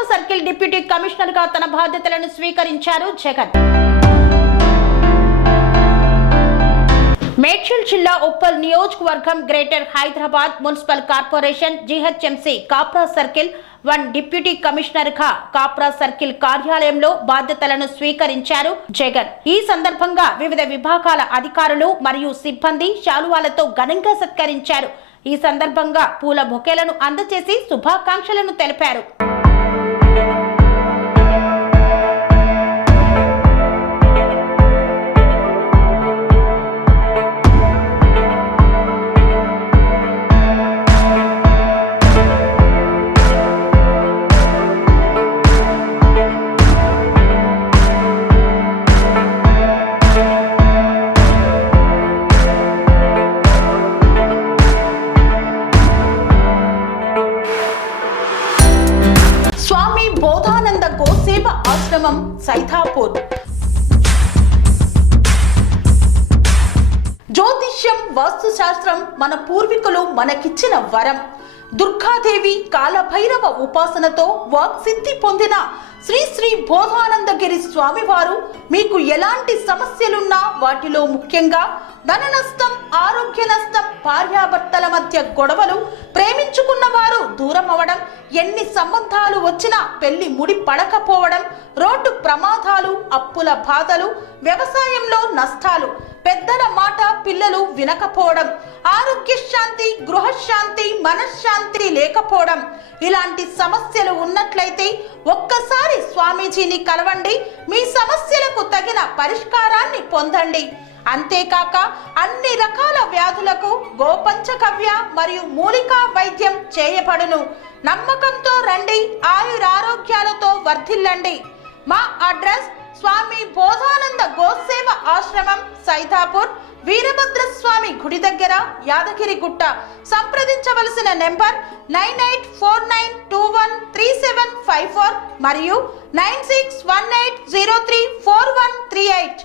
Kapra circle deputy commissioner గా తన బాధ్యతలను స్వీకరించారు జగన్. మేడ్చల్ జిల్లా ఉప్పల్ నియోజకవర్గం greater Hyderabad municipal corporation GHMC Kapra circle 1 deputy commissioner గా కాప్రా సర్కిల్ కార్యాలయంలో బాధ్యతలను స్వీకరించారు జగన్. ఈ సందర్భంగా వివిధ విభాగాల అధికారులు మరియు సిబ్బంది శాలువాలతో ఘనంగా సత్కరించారు. ఈ సందర్భంగా పూల బొకేలను అందజేసి శుభాకాంక్షలను తెలిపారు. స్వామి బోధానంద గోసేవ ఆశ్రమం సైథాపూర్. జ్యోతిష్యం, వాస్తుశాస్త్రం మన పూర్వీకులు మనకిచ్చిన వరం. దుర్గాదేవి, కాలభైరవ ఉపాసనతో వాక్సిద్ధి పొందిన శ్రీ శ్రీ బోధానందగిరి స్వామివారు మీకు ఎలాంటి సమస్యలున్నా, వాటిలో ముఖ్యంగా ధన నష్టం, ఆరోగ్య నష్టం, భార్యాభర్తల మధ్య గొడవలు, ప్రేమించుకున్న వారు దూరం అవడం, ఎన్ని సంబంధాలు వచ్చినా పెళ్లి ముడి పడకపోవడం, రోడ్డు ప్రమాదాలు, అప్పుల బాధలు, వ్యవసాయంలో నష్టాలు, పెద్దల మాట పిల్లలు వినకపోవడం, ఆరోగ్య శాంతి, గృహశాంతి, మనశ్శాంతి లేకపోవడం, ఇలాంటి సమస్యలు ఉన్నట్లయితే ఒక్కసారి స్వామీజీని కలవండి. మీ సమస్యలకు తగిన పరిష్కారాన్ని పొందండి. అంతేకాక అన్ని రకాల వ్యాధులకు గోపంచగవ్య మరియు మూలికా వైద్యం చేయబడును. నమ్మకంతో రండి, ఆయురారోగ్యాలతో వర్ధిల్లండి. మా అడ్రస్ స్వామి బోధానంద గోసేవ ఆశ్రమం సైథాపూర్, వీరభద్రస్వామి గుడి దగ్గర, యాదగిరిగుట్ట. సంప్రదించవలసిన నెంబర్ 9849213754 మరియు 9618034138.